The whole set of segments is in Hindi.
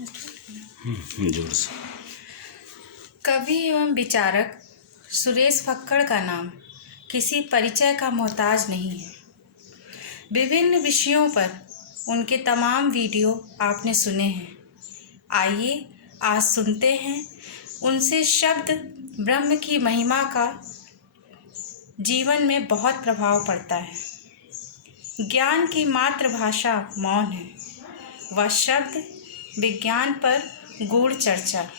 जोर से। कवि एवं विचारक सुरेश फक्कड़ का नाम किसी परिचय का मोहताज नहीं है। विभिन्न विषयों पर उनके तमाम वीडियो आपने सुने हैं। आइए आज सुनते हैं उनसे शब्द ब्रह्म की महिमा का जीवन में बहुत प्रभाव पड़ता है। ज्ञान की मातृभाषा मौन है। वह शब्द विज्ञान पर गूढ़ चर्चा।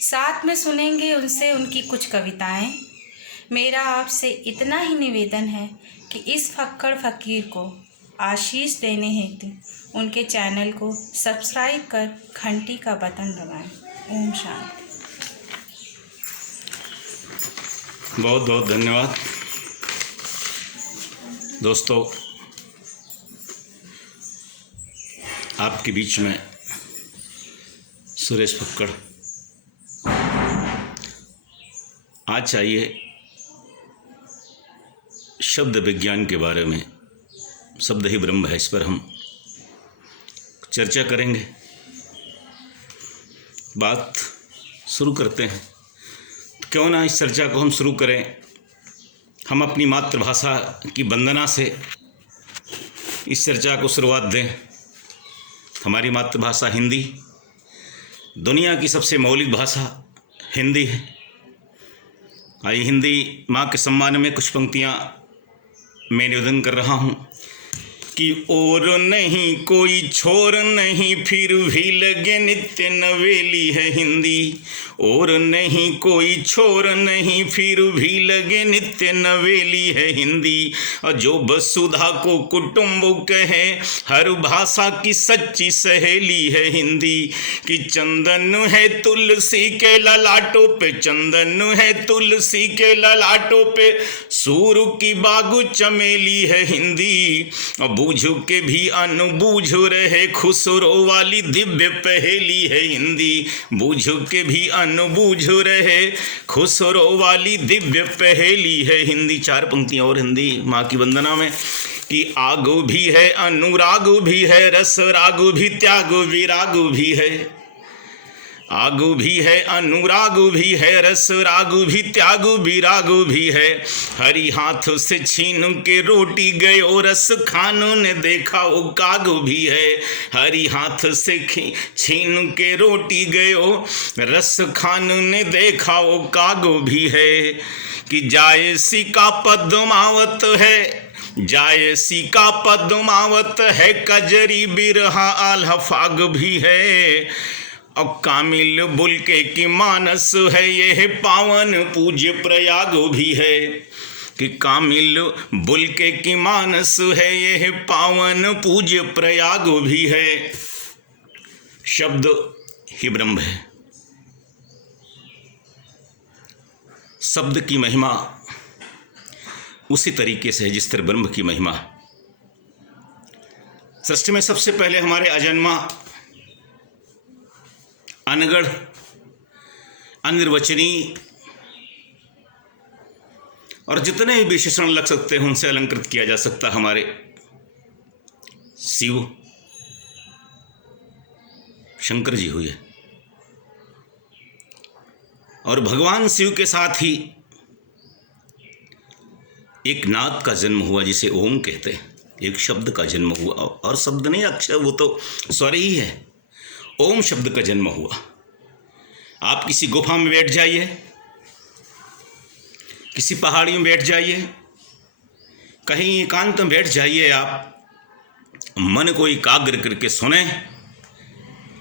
साथ में सुनेंगे उनसे उनकी कुछ कविताएं। मेरा आपसे इतना ही निवेदन है कि इस फक्कड़ फकीर को आशीष देने हेतु उनके चैनल को सब्सक्राइब कर घंटी का बटन दबाएं। ओम शांति। बहुत बहुत धन्यवाद दोस्तों। आपके बीच में सुरेश फक्कड़। आज चाहिए शब्द विज्ञान के बारे में। शब्द ही ब्रह्म है, इस पर हम चर्चा करेंगे। बात शुरू करते हैं। क्यों ना इस चर्चा को हम शुरू करें। हम अपनी मातृभाषा की वंदना से इस चर्चा को शुरुआत दें। हमारी मातृभाषा हिंदी, दुनिया की सबसे मौलिक भाषा हिंदी है। आइए हिंदी माँ के सम्मान में कुछ पंक्तियाँ मैं निवेदन कर रहा हूँ कि और नहीं कोई छोर नहीं, फिर भी लगे नित्य नवेली है हिंदी। और नहीं कोई छोर नहीं, फिर भी लगे नित्य नवेली है हिंदी। और जो वसुधा को कुटुंब कहे, हर भाषा की सच्ची सहेली है हिंदी। कि चंदन है तुलसी के ललाटों पे, चंदन है तुलसी के ललाटों पे, सूर की बागु चमेली है हिंदी। और बूझ के भी अनबूझ रहे, खुसरो वाली दिव्य पहेली है हिंदी। बूझ के भी अनबूझ रहे, खुसरो वाली दिव्य पहेली है हिंदी। चार पंक्तियां और हिंदी माँ की वंदना में कि आगो भी है, अनुराग भी है, रस राग भी, त्याग विराग भी है। आगु भी है, अनुराग भी है, रस राग भी, त्याग विराग भी है। हरी हाथ से छीन के रोटी गयो, रस खानों ने देखा वो काग भी है। हरी हाथ से छीन के रोटी गयो, रस खान ने देखा वो काग भी है। कि जायसी का पद्मावत है, जायसी का पद्मावत है, कजरी बिरहा आल्हा फाग भी है। और कामिल बुलके की मानस है, यह पावन पूज्य प्रयाग भी है। कि कामिल बुलके की मानस है, यह पावन पूज्य प्रयाग भी है। शब्द ही ब्रह्म है। शब्द की महिमा उसी तरीके से है जिस तरह ब्रह्म की महिमा। सृष्टि में सबसे पहले हमारे अजन्मा, अनगढ़, अनिर्वचनीय और जितने भी विशेषण लग सकते हैं उनसे अलंकृत किया जा सकता हमारे शिव शंकर जी हुए। और भगवान शिव के साथ ही एक नाद का जन्म हुआ जिसे ओम कहते हैं। एक शब्द का जन्म हुआ, और शब्द नहीं अक्षर, वो तो स्वर ही है। ओम शब्द का जन्म हुआ। आप किसी गुफा में बैठ जाइए, किसी पहाड़ी में बैठ जाइए, कहीं एकांत में बैठ जाइए, आप मन को एकाग्र करके सुने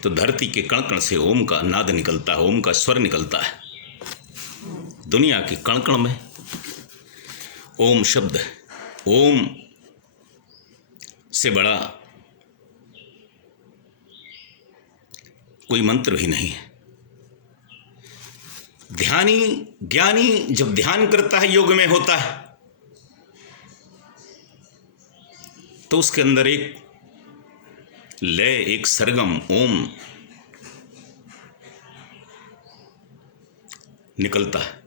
तो धरती के कण कण से ओम का नाद निकलता है, ओम का स्वर निकलता है। दुनिया के कण कण में ओम शब्द, ओम से बड़ा कोई मंत्र भी नहीं है। ध्यानी ज्ञानी जब ध्यान करता है, योग में होता है, तो उसके अंदर एक लय, एक सरगम ओम निकलता है।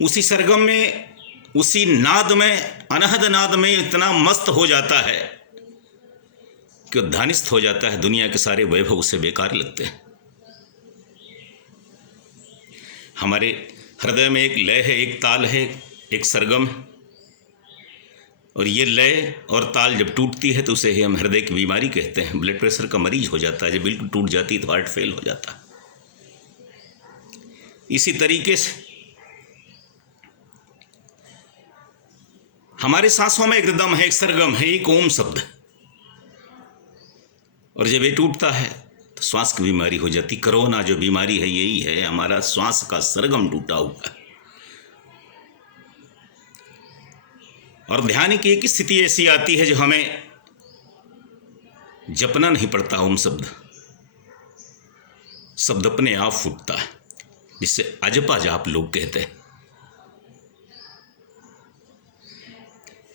उसी सरगम में, उसी नाद में, अनहद नाद में इतना मस्त हो जाता है कि ध्यानिस्थ हो जाता है, दुनिया के सारे वैभव उसे बेकार लगते हैं। हमारे हृदय में एक लय है, एक ताल है, एक सरगम है, और ये लय और ताल जब टूटती है तो उसे हम हृदय की बीमारी कहते हैं। ब्लड प्रेशर का मरीज हो जाता है, जब बिल्कुल टूट जाती है तो हार्ट फेल हो जाता है। इसी तरीके से हमारे सांसों में एक रिदम है, एक सरगम है, एक ओम शब्द, और जब ये टूटता है तो श्वास की बीमारी हो जाती। कोरोना जो बीमारी है यही है, हमारा श्वास का सरगम टूटा हुआ है। और ध्यान की एक स्थिति ऐसी आती है जो हमें जपना नहीं पड़ता। ओम शब्द शब्द अपने आप फूटता है, जिससे अजपा जाप लोग कहते हैं।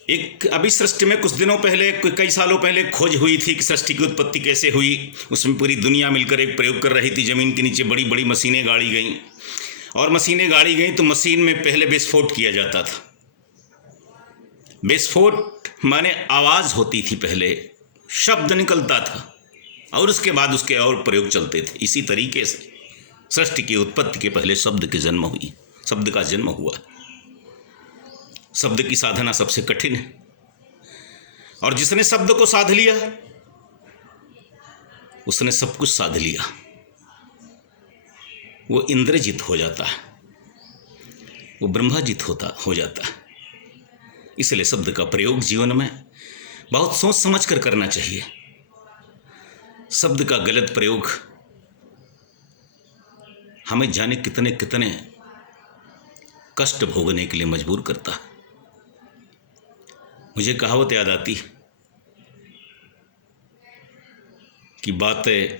एक अभी सृष्टि में कुछ दिनों पहले, कई सालों पहले खोज हुई थी कि सृष्टि की उत्पत्ति कैसे हुई। उसमें पूरी दुनिया मिलकर एक प्रयोग कर रही थी। ज़मीन के नीचे बड़ी बड़ी मशीनें गाड़ी गईं, और मशीनें गाड़ी गईं तो मशीन में पहले विस्फोट किया जाता था। विस्फोट माने आवाज़ होती थी, पहले शब्द निकलता था, और उसके बाद उसके और प्रयोग चलते थे। इसी तरीके से सृष्टि की उत्पत्ति के पहले शब्द की जन्म हुई, शब्द का जन्म हुआ। शब्द की साधना सबसे कठिन है, और जिसने शब्द को साध लिया उसने सब कुछ साध लिया। वो इंद्रजित हो जाता है, वो ब्रह्माजित हो जाता है। इसलिए शब्द का प्रयोग जीवन में बहुत सोच समझ कर करना चाहिए। शब्द का गलत प्रयोग हमें जाने कितने कितने कष्ट भोगने के लिए मजबूर करता है। मुझे कहावत याद आती कि बातें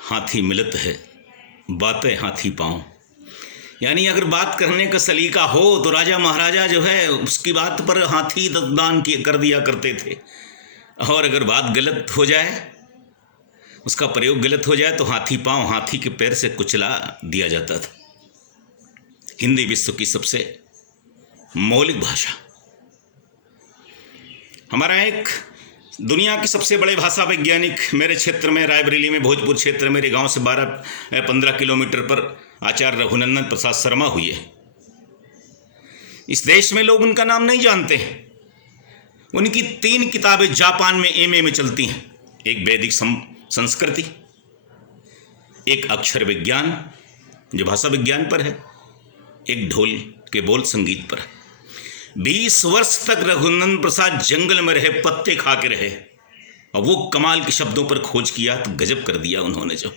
हाथी मिलत है, बातें हाथी पाँव। यानी अगर बात करने का सलीका हो तो राजा महाराजा जो है उसकी बात पर हाथी दान कर दिया करते थे, और अगर बात गलत हो जाए, उसका प्रयोग गलत हो जाए तो हाथी पाँव, हाथी के पैर से कुचला दिया जाता था। हिंदी विश्व की सबसे मौलिक भाषा। हमारा एक दुनिया के सबसे बड़े भाषा वैज्ञानिक मेरे क्षेत्र में, रायबरेली में, भोजपुर क्षेत्र, मेरे गांव से 12-15 किलोमीटर पर आचार्य रघुनंदन प्रसाद शर्मा हुए। इस देश में लोग उनका नाम नहीं जानते। उनकी 3 किताबें जापान में एमए में चलती हैं। एक वैदिक संस्कृति, एक अक्षर विज्ञान जो भाषा विज्ञान पर है, एक ढोल के बोल संगीत पर है। 20 वर्ष तक रघुनंदन प्रसाद जंगल में रहे, पत्ते खा के रहे, और वो कमाल के शब्दों पर खोज किया तो गजब कर दिया उन्होंने। जो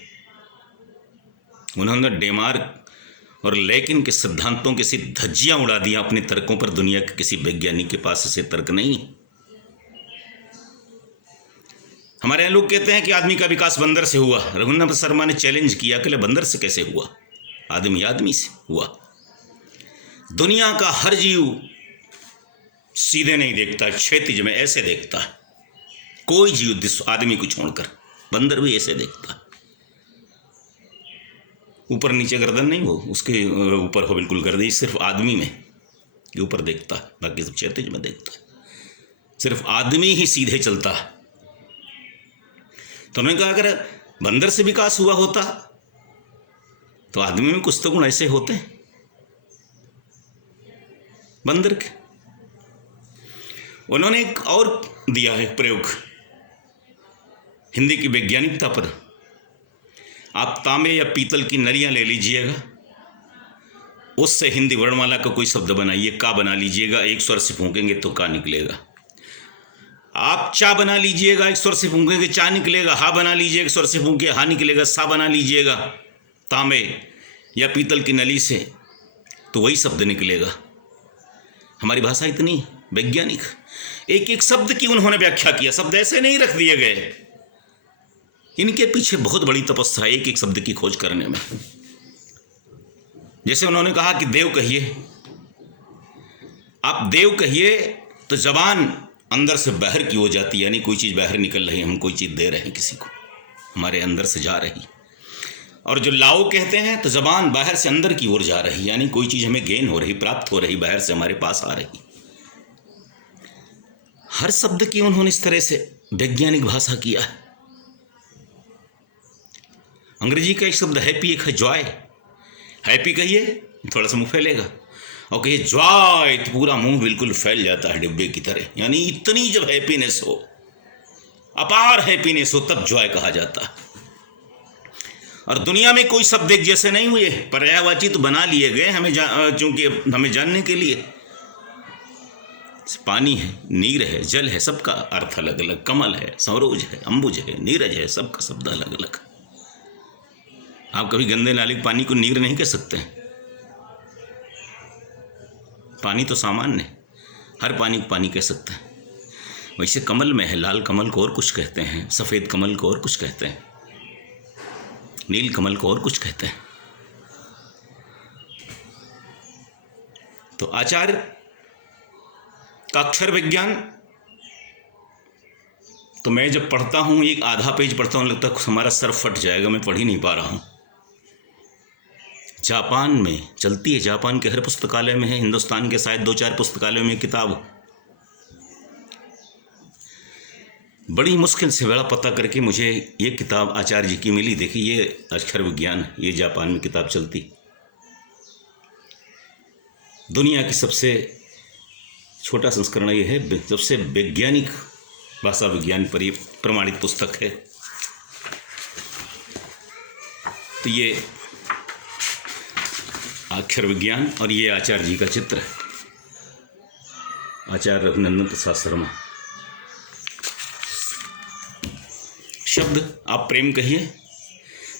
उन्होंने डेमार्क और लेकिन के सिद्धांतों के सिर्फ धज्जियां उड़ा दिया अपने तर्कों पर। दुनिया के किसी वैज्ञानिक के पास ऐसे तर्क नहीं। हमारे यहाँ लोग कहते हैं कि आदमी का विकास बंदर से हुआ। रघुनंदन शर्मा ने चैलेंज किया कि बंदर से कैसे हुआ, आदमी आदमी से हुआ। दुनिया का हर जीव सीधे नहीं देखता, क्षैतिज में ऐसे देखता है। कोई जीव आदमी को छोड़कर, बंदर भी ऐसे देखता है। ऊपर नीचे गर्दन नहीं हो, उसके ऊपर हो बिल्कुल गर्दन, सिर्फ आदमी में के ऊपर देखता है, बाकी सब क्षैतिज में देखता है। सिर्फ आदमी ही सीधे चलता है। तो उन्होंने कहा अगर बंदर से विकास हुआ होता तो आदमी में कुछ तो गुण ऐसे होते हैं बंदर के। उन्होंने एक और दिया है प्रयोग हिंदी की वैज्ञानिकता पर। आप तांबे या पीतल की नलियां ले लीजिएगा, उससे हिंदी वर्णमाला का कोई शब्द बनाइए, का बना लीजिएगा, एक स्वर से फूंकेंगे तो का निकलेगा। आप चा बना लीजिएगा, एक स्वर से फूंकेंगे चा निकलेगा। हा बना लीजिएगा, एक स्वर से फूंके हा निकलेगा। सा बना लीजिएगा तांबे या पीतल की नली से तो वही शब्द निकलेगा। हमारी भाषा इतनी वैज्ञानिक, एक एक शब्द की उन्होंने व्याख्या किया। शब्द ऐसे नहीं रख दिए गए, इनके पीछे बहुत बड़ी तपस्या है एक एक शब्द की खोज करने में। जैसे उन्होंने कहा कि देव कहिए, आप देव कहिए तो जबान अंदर से बाहर की हो जाती है, यानी कोई चीज़ बाहर निकल रही, हम कोई चीज़ दे रहे हैं किसी को, हमारे अंदर से जा रही। और जो लाओ कहते हैं तो जबान बाहर से अंदर की ओर जा रही, यानी कोई चीज़ हमें गेन हो रही, प्राप्त हो रही, बाहर से हमारे पास आ रही। हर शब्द की उन्होंने इस तरह से वैज्ञानिक भाषा किया है। अंग्रेजी का एक शब्द हैप्पी, एक है जॉय। हैप्पी कहिए थोड़ा सा मुंह फैलेगा, और कहिए जॉय तो पूरा मुंह बिल्कुल फैल जाता है डिब्बे की तरह। यानी इतनी जब हैप्पीनेस हो, अपार हैप्पीनेस हो, तब जॉय कहा जाता है। और दुनिया में कोई शब्द एक जैसे नहीं हुए, पर्यायवाची तो बना लिए गए हमें चूंकि हमें जानने के लिए। पानी है, नीर है, जल है, सबका अर्थ अलग अलग। कमल है, सरोज है, अंबुज है, नीरज है, सबका शब्द अलग अलग। आप कभी गंदे नाले के पानी को नीर नहीं कह सकते। पानी तो सामान्य है, हर पानी को पानी कह सकते हैं। वैसे कमल में है, लाल कमल को और कुछ कहते हैं, सफ़ेद कमल को और कुछ कहते हैं, नील कमल को और कुछ कहते हैं। तो आचार्य का अक्षर विज्ञान तो मैं जब पढ़ता हूँ, एक आधा पेज पढ़ता हूँ, लगता है हमारा सर फट जाएगा, मैं पढ़ ही नहीं पा रहा हूँ। जापान में चलती है, जापान के हर पुस्तकालय में है, हिंदुस्तान के शायद 2-4 पुस्तकालयों में किताब। बड़ी मुश्किल से बड़ा पता करके मुझे ये किताब आचार्य जी की मिली। देखिए ये अक्षर विज्ञान, ये जापान में किताब चलती। दुनिया की सबसे छोटा संस्करण ये है, सबसे वैज्ञानिक भाषा विज्ञान पर प्रमाणित पुस्तक है। तो ये अक्षर विज्ञान, और ये आचार्य जी का चित्र है, आचार्य रघुनंदन प्रसाद शर्मा। शब्द आप प्रेम कहिए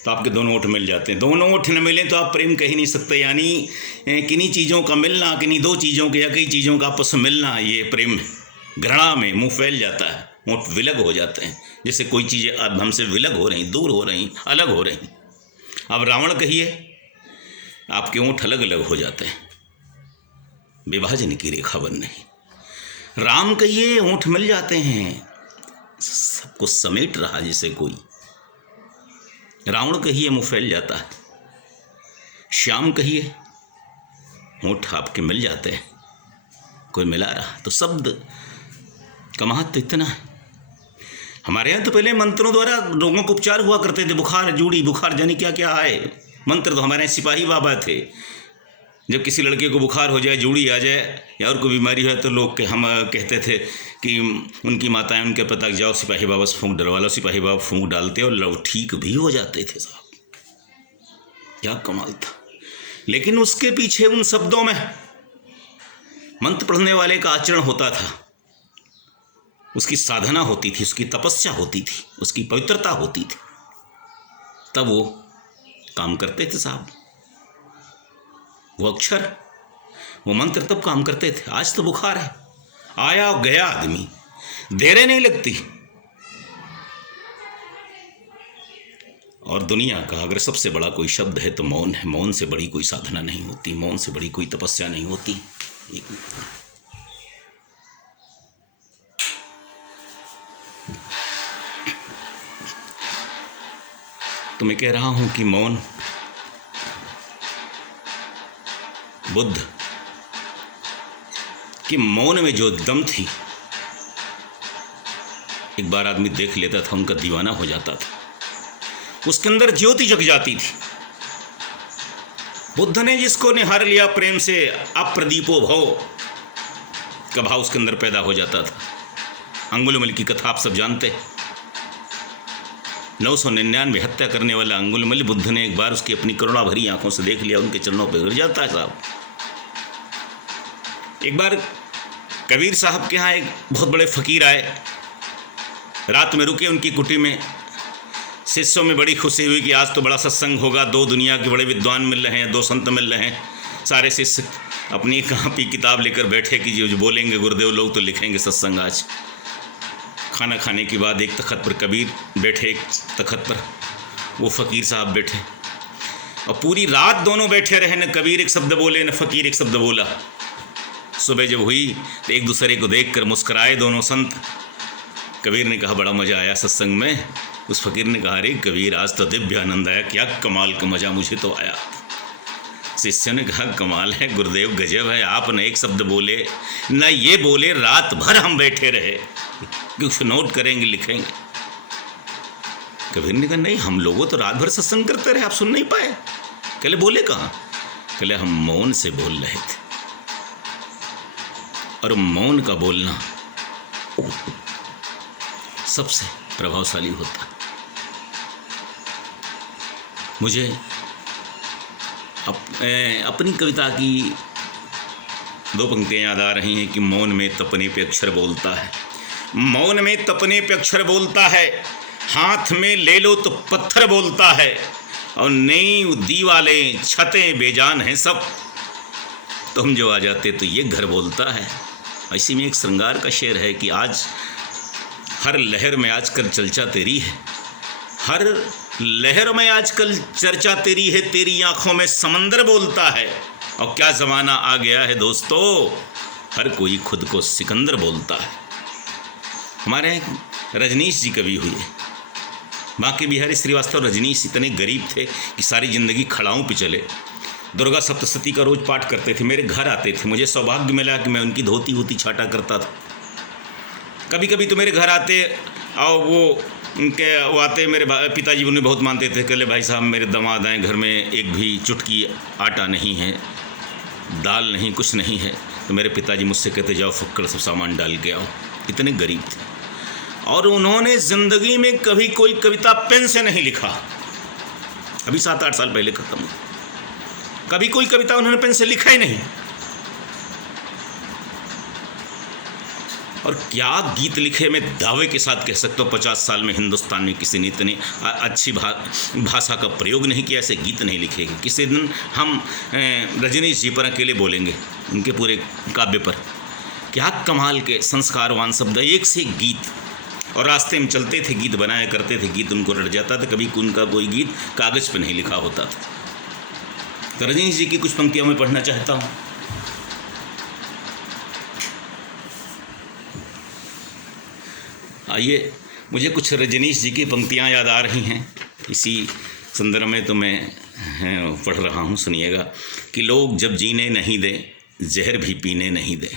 तो आपके दोनों ओठ मिल जाते हैं, दोनों ओठ न मिलें तो आप प्रेम कह ही नहीं सकते। यानी किन्हीं चीज़ों का मिलना, किन्हीं दो चीज़ों के या कई चीज़ों का आपस में मिलना, ये प्रेम है। घृणा में मुंह फैल जाता है, ओठ विलग हो जाते हैं, जैसे कोई चीज़ें अब हमसे विलग हो रही, दूर हो रही, अलग हो रही। अब रावण कहिए, आपके ओठ अलग अलग हो जाते हैं, विभाजन की रेखा बन नहीं। राम कहिए, ओठ मिल जाते हैं, सबको समेट रहा जैसे कोई। रावण कहिए, मुंह फैल जाता है। श्याम कहिए, होठ आपके मिल जाते हैं, कोई मिला रहा। तो शब्द का महत्व इतना है। हमारे यहाँ तो पहले मंत्रों द्वारा रोगों को उपचार हुआ करते थे। बुखार, जूड़ी बुखार, जाने क्या क्या आए मंत्र। तो हमारे यहाँ सिपाही बाबा थे, जब किसी लड़के को बुखार हो जाए, जूड़ी आ जाए या और कोई बीमारी है, तो लोग हम कहते थे कि उनकी माताएं उनके पता जाओ सिपाही बाबा से फूंक डलवा लो। सिपाही बाबा फूंक डालते और लोग ठीक भी हो जाते थे। साहब क्या कमाल था। लेकिन उसके पीछे उन शब्दों में मंत्र पढ़ने वाले का आचरण होता था, उसकी साधना होती थी, उसकी तपस्या होती थी, उसकी पवित्रता होती थी, तब वो काम करते थे साहब। वो अक्षर, वो मंत्र तब काम करते थे। आज तो बुखार है, आया और गया आदमी, देर नहीं लगती। और दुनिया का अगर सबसे बड़ा कोई शब्द है तो मौन है। मौन से बड़ी कोई साधना नहीं होती, मौन से बड़ी कोई तपस्या नहीं होती। तो मैं कह रहा हूं कि मौन, बुद्ध कि मौन में जो दम थी, एक बार आदमी देख लेता था, उनका दीवाना हो जाता था, उसके अंदर ज्योति जग जाती थी। बुद्ध ने जिसको निहार लिया प्रेम से, अप्रदीपो भव का भाव उसके अंदर पैदा हो जाता था। अंगुलिमल की कथा आप सब जानते। 999 हत्या करने वाला अंगुलिमल, बुद्ध ने एक बार उसकी अपनी करुणा भरी आंखों से देख लिया, उनके चरणों पर गिर जाता है साहब। एक बार कबीर साहब के यहाँ एक बहुत बड़े फकीर आए, रात में रुके उनकी कुटी में। शिष्यों में बड़ी खुशी हुई कि आज तो बड़ा सत्संग होगा, 2 दुनिया के बड़े विद्वान मिल रहे हैं, 2 संत मिल रहे हैं। सारे शिष्य अपनी कापी किताब लेकर बैठे कि जो बोलेंगे गुरुदेव लोग तो लिखेंगे सत्संग आज। खाना खाने के बाद एक तख्त पर कबीर बैठे, एक तख्त पर वो फकीर साहब बैठे, और पूरी रात दोनों बैठे रहे। न कबीर एक शब्द बोले, न फकीर एक शब्द बोला। सुबह जब हुई तो एक दूसरे को देखकर मुस्कुराए दोनों संत। कबीर ने कहा बड़ा मज़ा आया सत्संग में। उस फकीर ने कहा अरे कबीर आज तो दिव्य आनंद आया, क्या कमाल का मज़ा मुझे तो आया। शिष्य ने कहा कमाल है गुरुदेव, गजब है, आपने एक शब्द बोले न ये बोले, रात भर हम बैठे रहे, कुछ नोट करेंगे लिखेंगे। कबीर ने कहा नहीं, हम लोगों तो रात भर सत्संग करते रहे, आप सुन नहीं पाए? कहले बोले कहाँ? कहले हम मौन से बोल रहे थे, और मौन का बोलना सबसे प्रभावशाली होता। मुझे अपनी कविता की 2 पंक्तियाँ याद आ रही हैं कि मौन में तपने पे अक्षर बोलता है, मौन में तपने पे अक्षर बोलता है, हाथ में ले लो तो पत्थर बोलता है, और नींव दीवाले छतें बेजान हैं सब, तुम जो आ जाते तो ये घर बोलता है। इसी में एक श्रृंगार का शेर है कि आज हर लहर में आजकल चर्चा तेरी है, हर लहर में आजकल चर्चा तेरी है, तेरी आंखों में समंदर बोलता है। और क्या ज़माना आ गया है दोस्तों, हर कोई खुद को सिकंदर बोलता है। हमारे रजनीश जी कवि हुए, बांके बिहारी श्रीवास्तव रजनीश इतने गरीब थे कि सारी ज़िंदगी खड़ाऊँ पे चले। दुर्गा सप्तशती का रोज़ पाठ करते थे, मेरे घर आते थे, मुझे सौभाग्य मिला कि मैं उनकी धोती होती छाटा करता था। कभी कभी तो मेरे घर आते और वो आते, मेरे पिताजी उन्हें बहुत मानते थे, कहले भाई साहब मेरे दामाद आए, घर में एक भी चुटकी आटा नहीं है, दाल नहीं, कुछ नहीं है। तो मेरे पिताजी मुझसे कहते जाओ फक्कड़ सब सामान डाल के आओ। इतने गरीब थे, और उन्होंने ज़िंदगी में कभी कोई कविता पेन से नहीं लिखा, अभी 7-8 साल पहले ख़त्म हुआ। कभी कोई कविता उन्होंने पेन से लिखा ही नहीं। और क्या गीत लिखे, मैं दावे के साथ कह सकता हूँ 50 साल में हिंदुस्तान में किसी ने इतनी अच्छी भाषा का प्रयोग नहीं किया, ऐसे गीत नहीं लिखे। किसी दिन हम रजनीश जी पर अकेले बोलेंगे, उनके पूरे काव्य पर। क्या कमाल के संस्कारवान शब्द, एक से एक गीत, और रास्ते में चलते थे गीत बनाया करते थे, गीत उनको रट जाता था, कभी उनका कोई गीत कागज़ पर नहीं लिखा होता था। तो रजनीश जी की कुछ पंक्तियाँ मैं पढ़ना चाहता हूँ। आइए, मुझे कुछ रजनीश जी की पंक्तियाँ याद आ रही हैं, इसी संदर्भ में तो मैं पढ़ रहा हूँ, सुनिएगा। कि लोग जब जीने नहीं दें जहर भी पीने नहीं दें,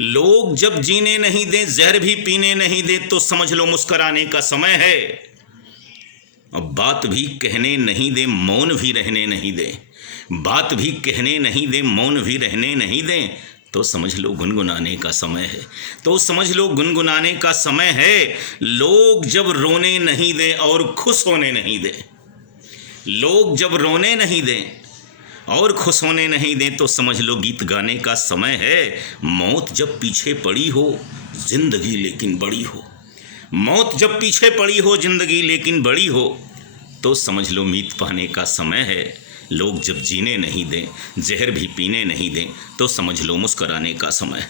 लोग जब जीने नहीं दें जहर भी पीने नहीं दें, तो समझ लो मुस्कराने का समय है। अब बात भी कहने नहीं दें मौन भी रहने नहीं दें, बात भी कहने नहीं दें मौन भी रहने नहीं दें, तो समझ लो गुनगुनाने का समय है, तो समझ लो गुनगुनाने का समय है। लोग जब रोने नहीं दें और खुश होने नहीं दें, लोग जब रोने नहीं दें और खुश होने नहीं दें, तो समझ लो गीत गाने का समय है। मौत जब पीछे पड़ी हो जिंदगी लेकिन बड़ी हो, मौत जब पीछे पड़ी हो जिंदगी लेकिन बड़ी हो, तो समझ लो मीत पाने का समय है। लोग जब जीने नहीं दें जहर भी पीने नहीं दें, तो समझ लो मुस्कराने का समय।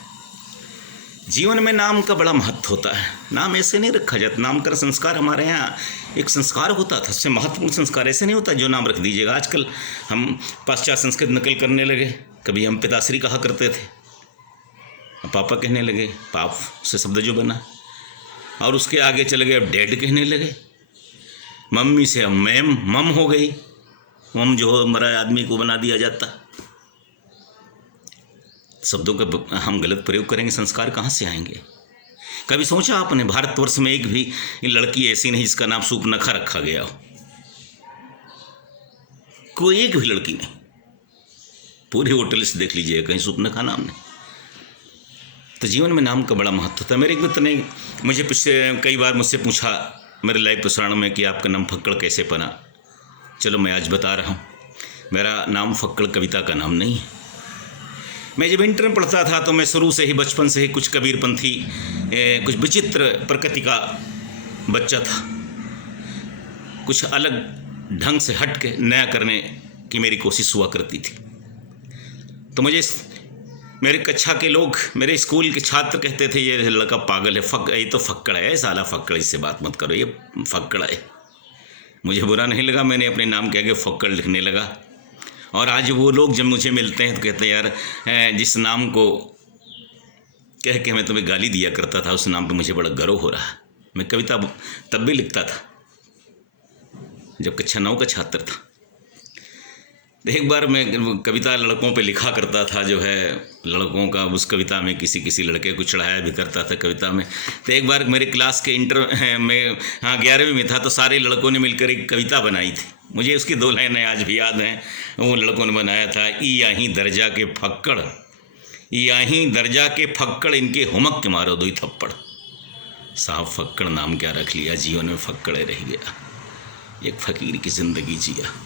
जीवन में नाम का बड़ा महत्व होता है, नाम ऐसे नहीं रखा जाता। नामकरण संस्कार हमारे यहाँ एक संस्कार होता था, सबसे महत्वपूर्ण संस्कार। ऐसे नहीं होता जो नाम रख दीजिएगा। आजकल हम पाश्चात्य संस्कृत नकल करने लगे। कभी हम पिताश्री कहा करते थे, पापा कहने लगे, पाप से शब्द जो बना, और उसके आगे चले गए अब डैड कहने लगे। मम्मी से अब मैम मम हो गई, मम जो हो मरा आदमी को बना दिया जाता। शब्दों का हम गलत प्रयोग करेंगे, संस्कार कहाँ से आएंगे? कभी सोचा आपने भारतवर्ष में एक भी लड़की ऐसी नहीं जिसका नाम सूपनखा रखा गया हो? कोई एक भी लड़की नहीं। पूरे होटल से देख लीजिए, कहीं सूपनखा नाम नहीं। तो जीवन में नाम का बड़ा महत्व होता है। मेरे एक मित्र ने मुझे कई बार मुझसे पूछा मेरे लाइव प्रसारण में कि आपका नाम फक्कड़ कैसे बना। चलो मैं आज बता रहा हूँ। मेरा नाम फक्कड़ कविता का नाम नहीं है। मैं जब इंटर में पढ़ता था तो मैं शुरू से ही, बचपन से ही कुछ कबीरपंथी, कुछ विचित्र प्रकृति का बच्चा था। कुछ अलग ढंग से हट के नया करने की मेरी कोशिश हुआ करती थी। तो मुझे मेरे कक्षा के लोग, मेरे स्कूल के छात्र कहते थे ये लड़का पागल है, ये तो फक्कड़ है, साला फक्कड़, इससे बात मत करो, ये फक्कड़ है। मुझे बुरा नहीं लगा, मैंने अपने नाम के आगे फक्कड़ लिखने लगा। और आज वो लोग जब मुझे मिलते हैं तो कहते हैं यार जिस नाम को कह के मैं तुम्हें गाली दिया करता था, उस नाम पे मुझे बड़ा गर्व हो रहा है। मैं कविता तब भी लिखता था जब कक्षा 9 का छात्र था। तो एक बार मैं कविता लड़कों पे लिखा करता था, जो है लड़कों का, उस कविता में किसी किसी लड़के को चढ़ाया भी करता था कविता में। तो एक बार मेरे क्लास के में 11वीं में था, तो सारे लड़कों ने मिलकर एक कविता बनाई थी। मुझे उसकी 2 लाइनें आज भी याद हैं। वो लड़कों ने बनाया था, ई आही दर्जा के फक्कड़, ई आही दर्जा के फक्कड़, इनके हुमक के मारो 2 थप्पड़। साहब फक्कड़ नाम क्या रख लिया, जीवन में फक्कड़े रह गया, एक फकीर की ज़िंदगी जिया।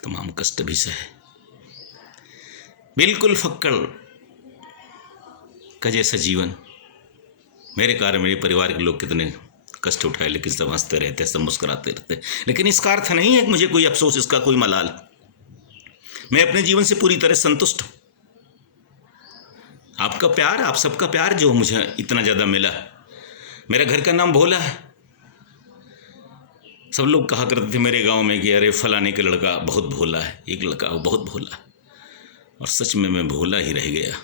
तमाम कष्ट भी सहे, बिल्कुल फक्कड़ का जैसा जीवन। मेरे कारण मेरे परिवार के लोग कितने कष्ट उठाए, लेकिन सब हंसते रहते, सब मुस्कुराते रहते। लेकिन इसका अर्थ नहीं है कि मुझे कोई अफसोस, इसका कोई मलाल। मैं अपने जीवन से पूरी तरह संतुष्ट हूँ। आपका प्यार, आप सबका प्यार जो मुझे इतना ज़्यादा मिला। मेरा घर का नाम भोला है। सब लोग कहा करते थे मेरे गांव में कि अरे फलाने का लड़का बहुत भोला है, एक लड़का वो बहुत भोला है। और सच में मैं भोला ही रह गया।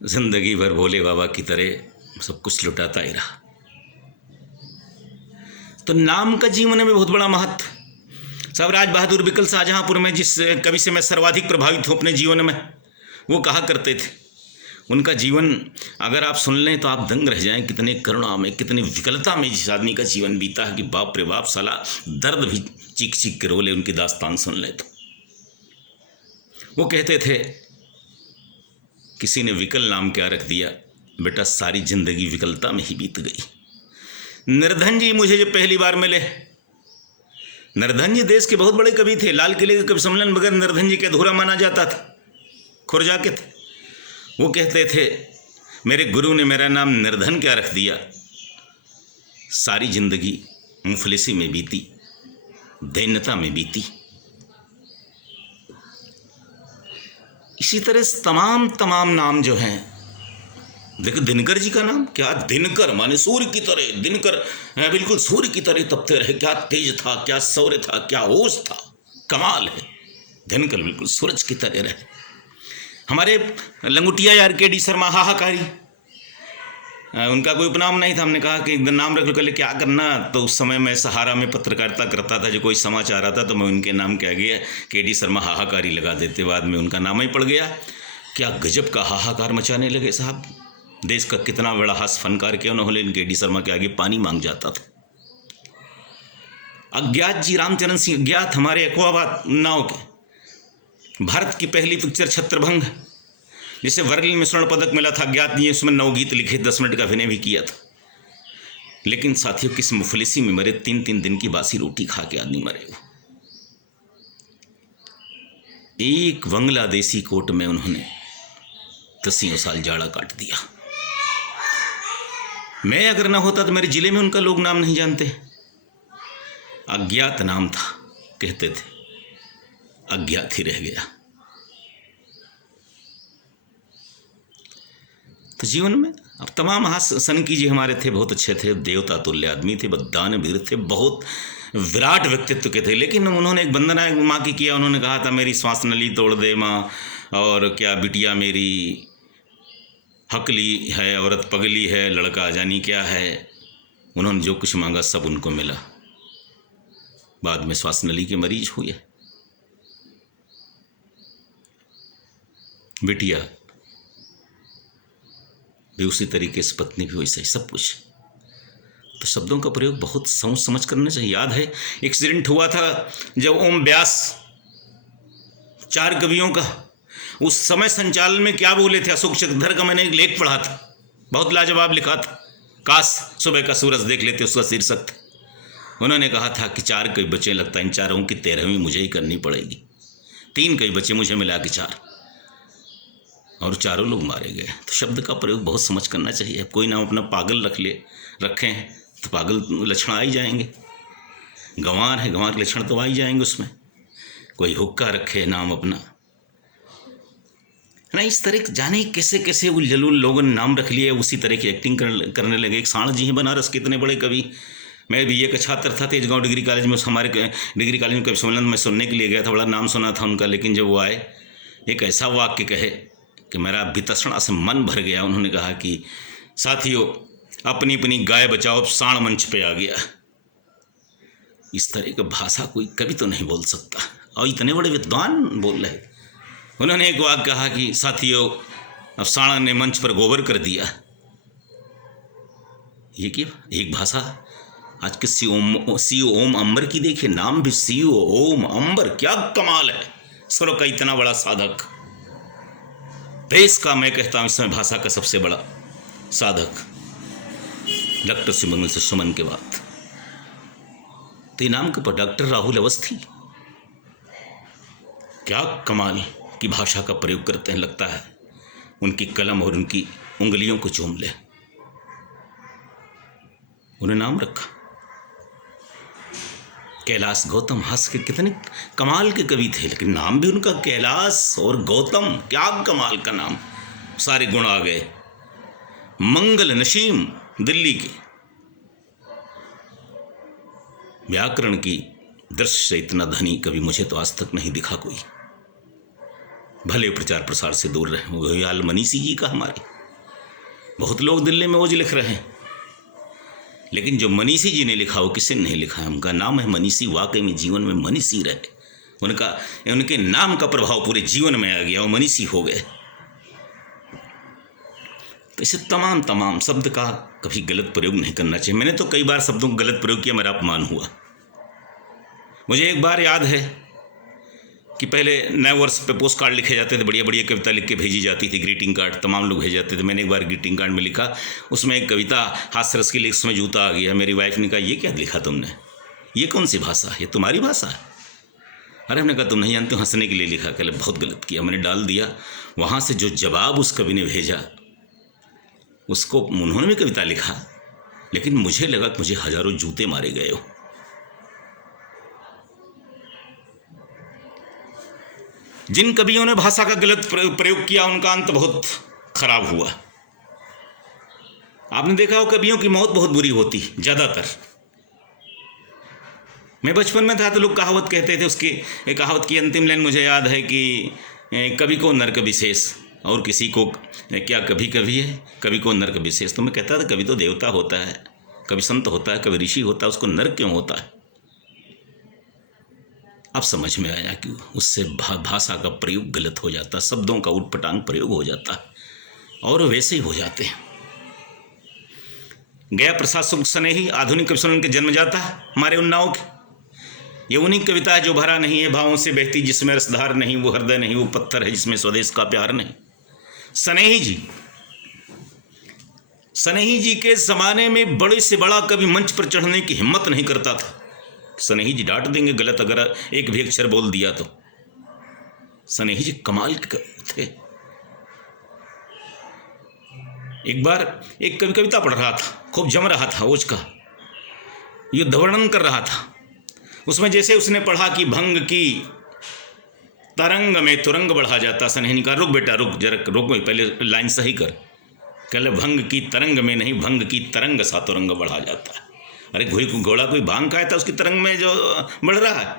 जिंदगी भर भोले बाबा की तरह सब कुछ लुटाता ही रहा। तो नाम का जीवन में बहुत बड़ा महत्व। साहब राज बहादुर बिकल शाहजहांपुर में, जिस कवि से मैं सर्वाधिक प्रभावित हूँ अपने जीवन में, वो कहा करते थे, उनका जीवन अगर आप सुन लें तो आप दंग रह जाएं। कितने करुणा में, कितनी विकलता में जिस आदमी का जीवन बीता है कि बाप रे बाप, साला दर्द भी चीख चीख के रोले उनकी दास्तान सुन ले तो। वो कहते थे, किसी ने विकल नाम क्या रख दिया, बेटा सारी जिंदगी विकलता में ही बीत गई। निर्धन जी मुझे जब पहली बार मिले, निर्धन जी देश के बहुत बड़े कवि थे। लाल किले के कवि सम्मेलन बगैर निर्धन जी के अधूरा माना जाता था, खुरजा के थे। वो कहते थे, मेरे गुरु ने मेरा नाम निर्धन क्या रख दिया, सारी जिंदगी मुफलिसी में बीती, दैन्यता में बीती। इसी तरह तमाम नाम जो हैं, देखो दिनकर जी का नाम, क्या दिनकर माने सूर्य की तरह, दिनकर बिल्कुल सूर्य की तरह तपते रहे। क्या तेज था, क्या शौर्य था, क्या होश था, कमाल है। दिनकर बिल्कुल सूरज की तरह रहे। हमारे लंगुटिया यार के.डी. शर्मा हाहाकारी, उनका कोई उपनाम नहीं था। हमने कहा कि नाम रख लो, कहले क्या करना। तो उस समय मैं सहारा में पत्रकारिता करता था, जो कोई समाचार आता तो मैं उनके नाम के आगे के.डी. शर्मा हाहाकारी लगा देते। बाद में उनका नाम ही पड़ गया। क्या गजब का हाहाकार मचाने लगे साहब। देश का कितना बड़ा हास्य फनकार क्यों न हो, लेकिन के.डी. शर्मा के आगे पानी मांग जाता था। अज्ञात जी, रामचरण सिंह अज्ञात, हमारे एक्वाबाद नाव के, भारत की पहली पिक्चर छत्रभंग, जिसे वर्लिन में स्वर्ण पदक मिला था। अज्ञात जी उसमें 9 गीत लिखे, 10 मिनट का अभिनय भी किया था। लेकिन साथियों, किस मुफलिसी में मरे, 3-3 दिन की बासी रोटी खा के आदमी मरे। वो एक बांग्लादेशी कोर्ट में उन्होंने 10 साल जाड़ा काट दिया। मैं अगर ना होता तो मेरे जिले में उनका लोग नाम नहीं जानते। अज्ञात नाम था, कहते थे, अज्ञात ही रह गया। तो जीवन में अब तमाम सनकी जी हमारे थे, बहुत अच्छे थे, देवता तुल्य आदमी थे, दानवीर थे, बहुत विराट व्यक्तित्व के थे। लेकिन उन्होंने एक वंदना माँ की किया। उन्होंने कहा था, मेरी श्वास नली तोड़ दे माँ, और क्या बिटिया मेरी हकली है, औरत पगली है, लड़का जानी क्या है। उन्होंने जो कुछ मांगा सब उनको मिला। बाद में श्वास नली के मरीज हुए। बिटिया भी उसी तरीके से, पत्नी भी वैसे ही, सब कुछ। तो शब्दों का प्रयोग बहुत सोच समझ करना चाहिए। याद है एक्सीडेंट हुआ था जब ओम व्यास, 4 कवियों का, उस समय संचालन में क्या बोले थे। अशोक चक्रधर का मैंने एक लेख पढ़ा था, बहुत लाजवाब लिखा था, काश सुबह का सूरज देख लेते, उसका शीर्षक था। उन्होंने कहा था कि 4 कवि बचे, लगता है इन 4 की 13वीं मुझे ही करनी पड़ेगी। 3 कवि बचे, मुझे मिला के 4, और 4 लोग मारे गए। तो शब्द का प्रयोग बहुत समझ करना चाहिए। कोई नाम अपना पागल रखें तो पागल लक्षण आ ही जाएंगे। गंवार है, गंवार के लक्षण तो आ ही जाएंगे उसमें। कोई हुक्का रखे नाम अपना ना, इस तरह जाने कैसे कैसे उलझलुल लोगों ने नाम रख लिए, उसी तरह की एक्टिंग करने लगे। एक साण जी हैं बनारस के, इतने बड़े कवि। मैं BA का छात्र था तेजगांव डिग्री कॉलेज में। हमारे डिग्री कॉलेज में कवि सम्मेलन में सुनने के लिए गया था, बड़ा नाम सुना था उनका। लेकिन जब वो आए, एक ऐसा वाक्य कहे कि मेरा वितृष्णा से मन भर गया। उन्होंने कहा कि साथियों, अपनी अपनी गाय बचाओ, साण मंच पे आ गया। इस तरह की भाषा कोई कभी तो नहीं बोल सकता, और इतने बड़े विद्वान बोल रहे। उन्होंने एक वाक्य कहा कि साथियों, अब साणा ने मंच पर गोबर कर दिया। ये क्या एक भाषा। आज के सी ओम अंबर की देखिए, नाम भी सी ओम अंबर, क्या कमाल है। स्वर का इतना बड़ा साधक, देश का मैं कहता हूं इस समय भाषा का सबसे बड़ा साधक, डॉक्टर सुमंगल से सुमन के बाद। तो नाम के पर डॉक्टर राहुल अवस्थी, क्या कमाल की भाषा का प्रयोग करते हैं। लगता है उनकी कलम और उनकी उंगलियों को चूम ले। उन्हें नाम रखा कैलाश गौतम। हंस के कितने कमाल के कवि थे, लेकिन नाम भी उनका कैलाश और गौतम, क्या कमाल का नाम। सारे गुण आ गए। मंगल नशीम दिल्ली के, व्याकरण की दृष्टि से इतना धनी कवि मुझे तो आज तक नहीं दिखा कोई। भले प्रचार प्रसार से दूर रहे। वो हाल मनीषी जी का हमारे, बहुत लोग दिल्ली में ओज लिख रहे हैं, लेकिन जो मनीषी जी ने लिखा वो किसी ने नहीं लिखा। उनका नाम है मनीषी। वाकई में जीवन में मनीषी रहे, उनके नाम का प्रभाव पूरे जीवन में आ गया, वो मनीषी हो गए। तो इसे तमाम शब्द का कभी गलत प्रयोग नहीं करना चाहिए। मैंने तो कई बार शब्दों का गलत प्रयोग किया, मेरा अपमान हुआ। मुझे एक बार याद है कि पहले नए वर्ष पे पोस्ट कार्ड लिखे जाते थे, बढ़िया बढ़िया कविता लिख के भेजी जाती थी, ग्रीटिंग कार्ड तमाम लोग भेज जाते थे। मैंने एक बार ग्रीटिंग कार्ड में लिखा, उसमें एक कविता हास्य रस के लिए, उसमें जूता आ गया। मेरी वाइफ ने कहा ये क्या लिखा तुमने, ये कौन सी भाषा, ये तुम्हारी भाषा है। अरे हमने कहा तुम नहीं जानते, हंसने के लिए लिखा। कहले बहुत गलत किया। मैंने डाल दिया। वहाँ से जो जवाब उस कवि ने भेजा, उसको उन्होंने भी कविता लिखा, लेकिन मुझे लगा कि मुझे हजारों जूते मारे गए हो। जिन कवियों ने भाषा का गलत प्रयोग किया उनका अंत बहुत खराब हुआ। आपने देखा हो कवियों की मौत बहुत बुरी होती, ज्यादातर। मैं बचपन में था तो लोग कहावत कहते थे, उसकी एक कहावत की अंतिम लाइन मुझे याद है कि कवि को नर्क विशेष, और किसी को क्या कभी कभी है, कवि को नर्क विशेष। तो मैं कहता था कवि तो देवता होता है, कवि संत होता है, कवि ऋषि होता है, उसको नर्क क्यों होता है। अब समझ में आया कि उससे भाषा का प्रयोग गलत हो जाता, शब्दों का उटपटांग प्रयोग हो जाता, और वैसे ही हो जाते हैं। गया प्रसाद शुक्ल स्नेही आधुनिक कवि सम्मेलन के जन्म जाता हमारे उन्नाव के। ये उन्हीं कविता है जो भरा नहीं है भावों से बहती, जिसमें रसधार नहीं, वो हृदय नहीं, वो पत्थर है जिसमें स्वदेश का प्यार नहीं। स्नेही जी के जमाने में बड़े से बड़ा कवि मंच पर चढ़ने की हिम्मत नहीं करता था। स्नेही जी डांट देंगे गलत अगर एक भी अक्षर बोल दिया तो। स्नेही जी कमाल के थे। एक बार एक कवि कविता पढ़ रहा था, खूब जम रहा था, ओज का युद्ध वर्णन कर रहा था। उसमें जैसे उसने पढ़ा कि भंग की तरंग में तुरंग बढ़ा जाता, स्नेही ने कहा रुक बेटा रुक, जरा रुक, पहले लाइन सही कर। कहले भंग की तरंग में नहीं, भंग की तरंग सा तुरंग बढ़ा जाता है। अरे घोड़ा कोई भांग खाया था, उसकी तरंग में जो बढ़ रहा है,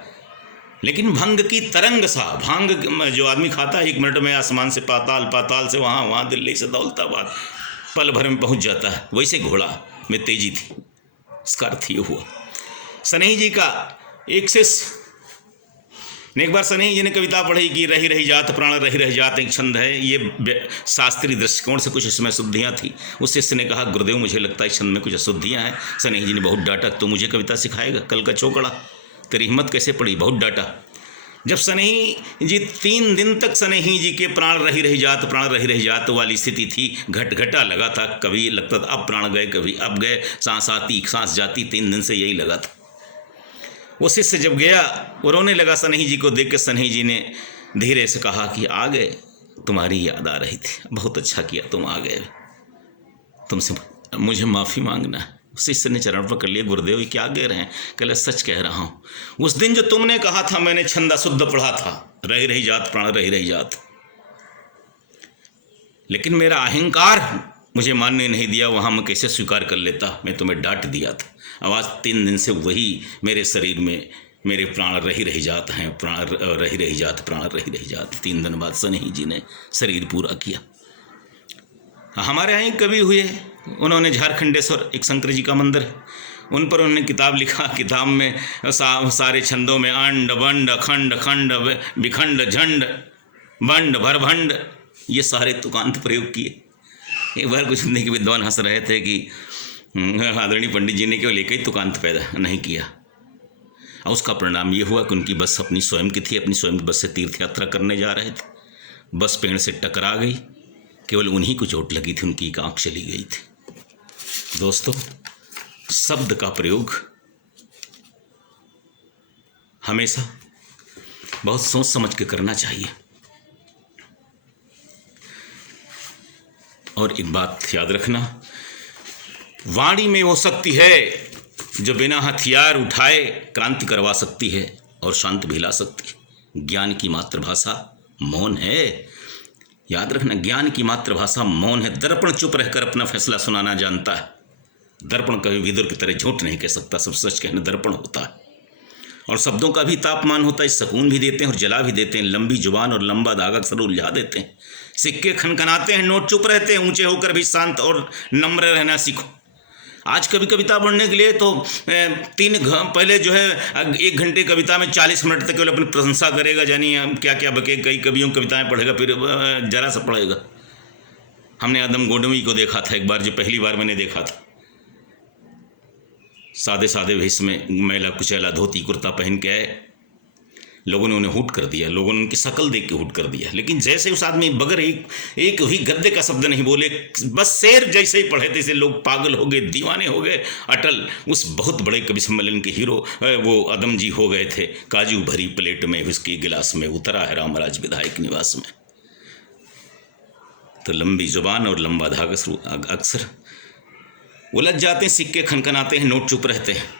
लेकिन भंग की तरंग सा, भांग जो आदमी खाता है 1 मिनट में आसमान से पाताल, पाताल से वहाँ दिल्ली से दौलताबाद पल भर में पहुँच जाता है, वैसे घोड़ा में तेजी थी। इसका अर्थ ये हुआ। स्नेही जी का एक शिष्य ने एक बार स्नेही जी ने कविता पढ़ी कि रही रही जात प्राण रही रही जात, एक छंद है, ये शास्त्रीय दृष्टिकोण से कुछ इसमें अशुद्धियाँ थी। उस शिष्य ने कहा गुरुदेव मुझे लगता है इस छंद में कुछ अशुद्धियाँ हैं। स्नेही जी ने बहुत डांटा, तो मुझे कविता सिखाएगा, कल का चौकड़ा, तेरी हिम्मत कैसे पड़ी, बहुत डांटा। जब स्नेही जी 3 दिन तक स्नेही जी के प्राण रही रही जात वाली स्थिति थी, घटा लगा था। कभी लगता था अब प्राण गए, कभी अब गए, सांस आती सांस जाती, 3 दिन से यही लगा था। वो शिष्य जब गया और रोने लगा स्नेही जी को देख के, स्नेही जी ने धीरे से कहा कि आ गए, तुम्हारी याद आ रही थी, बहुत अच्छा किया तुम आ गए, तुमसे मुझे माफ़ी मांगना है। शिष्य ने चरण पकड़ लिया, गुरुदेव क्या कह रहे हैं। कहले सच कह रहा हूँ, उस दिन जो तुमने कहा था मैंने छंदा शुद्ध पढ़ा था, रही रही जात प्राण रही रही जात, लेकिन मेरा अहंकार मुझे मानने नहीं दिया, वहाँ मैं कैसे स्वीकार कर लेता, मैं तुम्हें डांट दिया था। अब आज 3 दिन से वही मेरे शरीर में, मेरे प्राण रही रही जात हैं, प्राण रही रही जात, प्राण रही रही जात। 3 दिन बाद स्नेही जी ने शरीर पूरा किया। हमारे यहाँ कवि हुए, उन्होंने झारखंडेश्वर, एक शंकर जी का मंदिर है, उन पर उन्होंने किताब लिखा, किताब में सारे छंदों में अंड बंड खंड खंड विखंड झंड बंड भरभंड, ये सारे तुकांत प्रयोग किए। एक बार कुछ हिंदी विद्वान हंस रहे थे कि आदरणीय पंडित जी ने केवल एक ही तुकांत पैदा नहीं किया, और उसका परिणाम ये हुआ कि उनकी बस अपनी स्वयं की थी, अपनी स्वयं की बस से तीर्थ यात्रा करने जा रहे थे, बस पेड़ से टकरा गई, केवल उन्हीं को चोट लगी थी, उनकी एक आँख चली गई थी। दोस्तों, शब्द का प्रयोग हमेशा बहुत सोच समझ के करना चाहिए। और एक बात याद रखना, वाणी में वो शक्ति है जो बिना हथियार उठाए क्रांति करवा सकती है और शांति भी ला सकती है। ज्ञान की मातृभाषा मौन है, याद रखना, ज्ञान की मातृभाषा मौन है। दर्पण चुप रहकर अपना फैसला सुनाना जानता है। दर्पण कभी विदुर की तरह झूठ नहीं कह सकता, सब सच कहने दर्पण होता है। और शब्दों का भी तापमान होता है, सुकून भी देते हैं और जला भी देते हैं। लंबी जुबान और लंबा धागा अक्सर उलझा देते हैं। सिक्के खनखनाते हैं, नोट चुप रहते हैं। ऊंचे होकर भी शांत और नम्र रहना सीखो। आज कभी कविता पढ़ने के लिए तो पहले जो है 1 घंटे कविता में 40 मिनट तक केवल अपनी प्रशंसा करेगा, जानी क्या क्या बके, कई कवियों कविताएं पढ़ेगा, फिर जरा सा पढ़ेगा। हमने आदम गोडवी को देखा था एक बार, जो पहली बार मैंने देखा था, सादे सादे भेष में, मैला कुचैला धोती कुर्ता पहन के आए। लोगों ने उन्हें हुट कर दिया, लोगों ने उनकी शक्ल देख के हुट कर दिया। लेकिन जैसे उस आदमी बगैर एक भी गद्दे का शब्द नहीं बोले, बस शेर जैसे ही पढ़े तैसे लोग पागल हो गए, दीवाने हो गए। अटल उस बहुत बड़े कवि सम्मेलन के हीरो वो आदम जी हो गए थे। काजू भरी प्लेट में विस्की गिलास में उतरा है रामराज विधायक निवास में। तो लंबी जुबान और लंबा धागा अक्सर उलझ जाते हैं, सिक्के खनखनाते हैं, नोट चुप रहते हैं।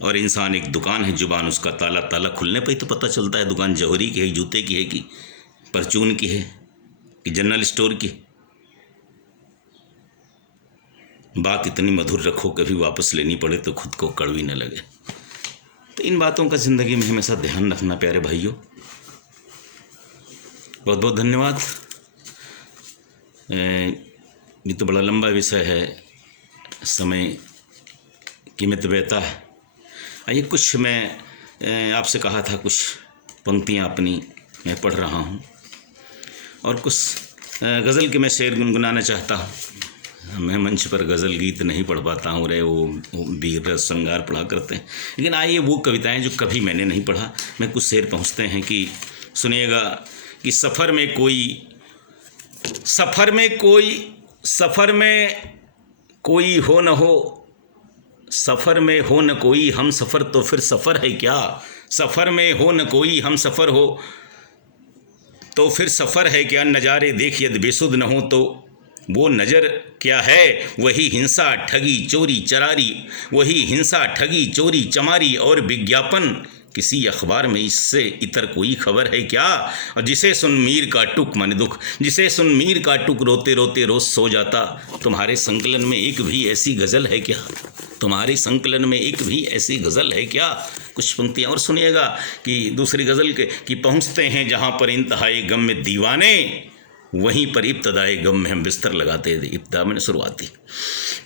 और इंसान एक दुकान है, जुबान उसका ताला, ताला खुलने पर ही तो पता चलता है दुकान जौहरी की है, जूते की है कि परचून की है कि जनरल स्टोर की। बात इतनी मधुर रखो कभी वापस लेनी पड़े तो खुद को कड़वी न लगे। तो इन बातों का ज़िंदगी में हमेशा ध्यान रखना प्यारे भाइयों। बहुत बहुत धन्यवाद। ये तो बड़ा लंबा विषय है, समय की मितव्यता है। आइए, कुछ मैं आपसे कहा था, कुछ पंक्तियाँ अपनी मैं पढ़ रहा हूँ और कुछ गज़ल के मैं शेर गुनगुनाना चाहता हूँ। मैं मंच पर गज़ल गीत नहीं पढ़ पाता हूँ, रे वो वीर रस श्रृंगार पढ़ा करते हैं। लेकिन आइए, वो कविताएं जो कभी मैंने नहीं पढ़ा, मैं कुछ शेर पहुँचते हैं कि सुनिएगा कि सफ़र में कोई हो न हो, सफ़र में हो न कोई हम सफ़र तो फिर सफ़र है क्या। सफ़र में हो न कोई हम सफ़र हो तो फिर सफ़र है क्या। नज़ारे देख यदि बेसुध न हो तो वो नज़र क्या है। वही हिंसा ठगी चोरी चरारी, वही हिंसा ठगी चोरी चमारी और विज्ञापन किसी अखबार में, इससे इतर कोई खबर है क्या। और जिसे सुन मीर का टुक मन दुख, जिसे सुन मीर का टुक रोते रोते रोज़ सो जाता। तुम्हारे संकलन में एक भी ऐसी गज़ल है क्या। तुम्हारे संकलन में एक भी ऐसी गज़ल है क्या। कुछ पंक्तियाँ और सुनिएगा कि दूसरी गज़ल के कि पहुँचते हैं जहाँ पर इंतहाए गम में दीवाने, वहीं पर इब्तदाए गम में हम बिस्तर लगाते। इब्तदा मैंने शुरुआती।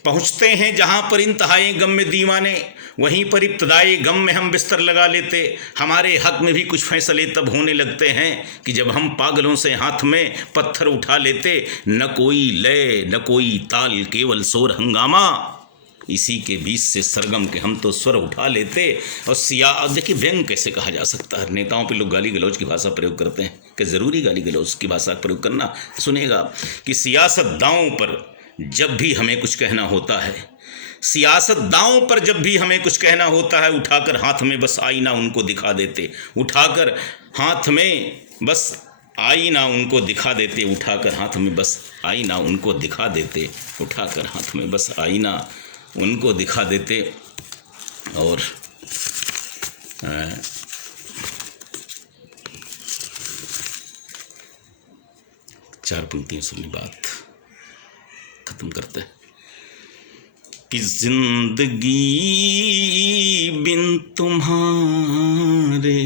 पहुँचते हैं जहाँ पर इंतहाए गम में दीवाने, वहीं पर इब्तदाए गम में हम बिस्तर लगा लेते। हमारे हक़ में भी कुछ फैसले तब होने लगते हैं कि जब हम पागलों से हाथ में पत्थर उठा लेते। न कोई लय न कोई ताल, केवल शोर हंगामा, इसी के बीच से सरगम के हम तो स्वर उठा लेते। और देखिए, व्यंग कैसे कहा जा सकता है। नेताओं पे लोग गाली गलौज की भाषा प्रयोग करते हैं कि ज़रूरी गाली गलौज की भाषा प्रयोग करना। सुनिएगा कि सियासतदानों पर जब भी हमें कुछ कहना होता है, सियासतदानों पर जब भी हमें कुछ कहना होता है, उठाकर हाथ में बस आईना उनको दिखा देते। उठाकर हाथ में बस आईना उनको दिखा देते। उठाकर हाथ में बस आईना उनको दिखा देते। उठाकर हाथ में बस आईना उनको दिखा देते। और चार पंक्तियां सुनी, बात खत्म करते हैं कि जिंदगी बिन तुम्हारे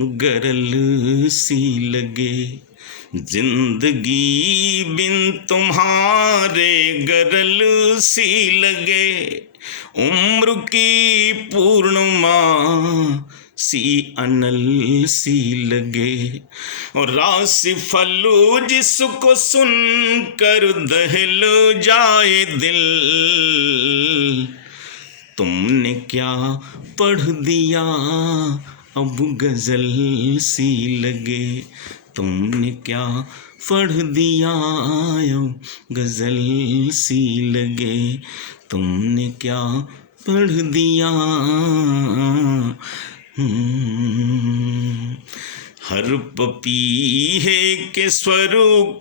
गरल सी लगे, जिंदगी बिन तुम्हारे गरल सी लगे, उम्र की पूर्णिमा सी अनल सी लगे। और राशि फल जिसको सुन कर दहल जाए दिल, तुमने क्या पढ़ दिया अब गजल सी लगे, तुमने क्या पढ़ दिया अब गजल सी लगे, तुमने क्या पढ़ दिया। हर पपीहे के स्वर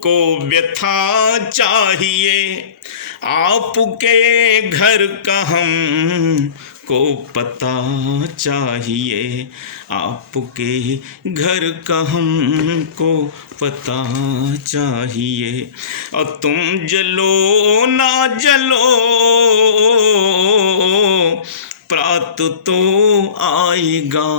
को व्यथा चाहिए, आपके घर का हम को पता चाहिए, आपके घर का हमको पता चाहिए। और तुम जलो ना जलो प्रात तो आएगा,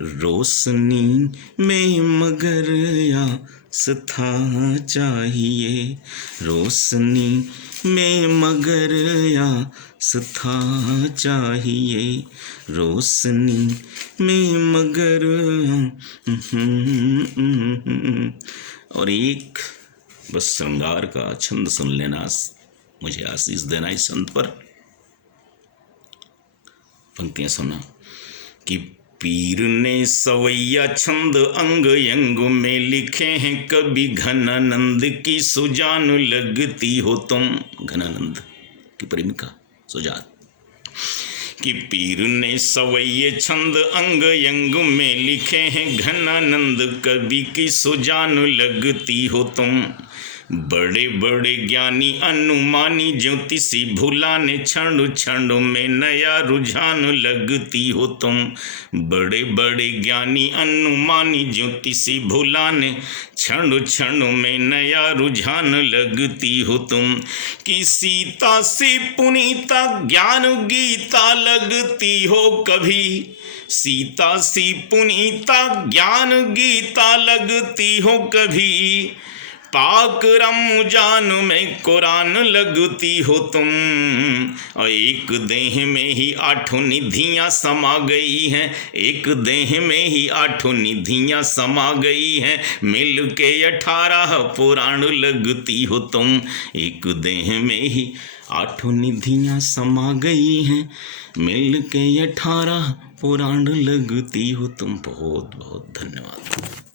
रोशनी में मगर यास था चाहिए, रोशनी में मगर यास था चाहिए, रोशनी में मगर। और एक बस श्रृंगार का छंद सुन लेना, मुझे आशीष देना इस छंद पर। पंक्तियां सुना कि पीर ने सवैया छंद अंग यंग में लिखे हैं, कभी घनानंद की सुजान लगती हो तुम। घनानंद की प्रेमिका सुजात। कि पीर ने सवैये छंद अंग यंग में लिखे हैं, घनानंद कवि की सुजान लगती हो तुम। बड़े बड़े ज्ञानी अनुमानी ज्योतिषी भुलाने क्षण क्षण में नया रुझान लगती हो तुम। बड़े बड़े ज्ञानी अनुमानी ज्योतिषी भुलाने क्षण क्षण में नया रुझान लगती हो तुम। कि सीता सी पुनीता ज्ञान गीता लगती हो कभी, सीता सी पुनीता ज्ञान गीता लगती हो कभी। पाक रमजान में कुरान लगती हो तुम। और एक देह में ही आठों निधियाँ समा गई हैं, एक देह में ही आठों निधियाँ समा गई हैं। मिल के 18 पुराण लगती हो तुम। एक देह में ही आठों निधियाँ समा गई हैं, मिल के 18 पुराण लगती हो तुम। बहुत बहुत धन्यवाद।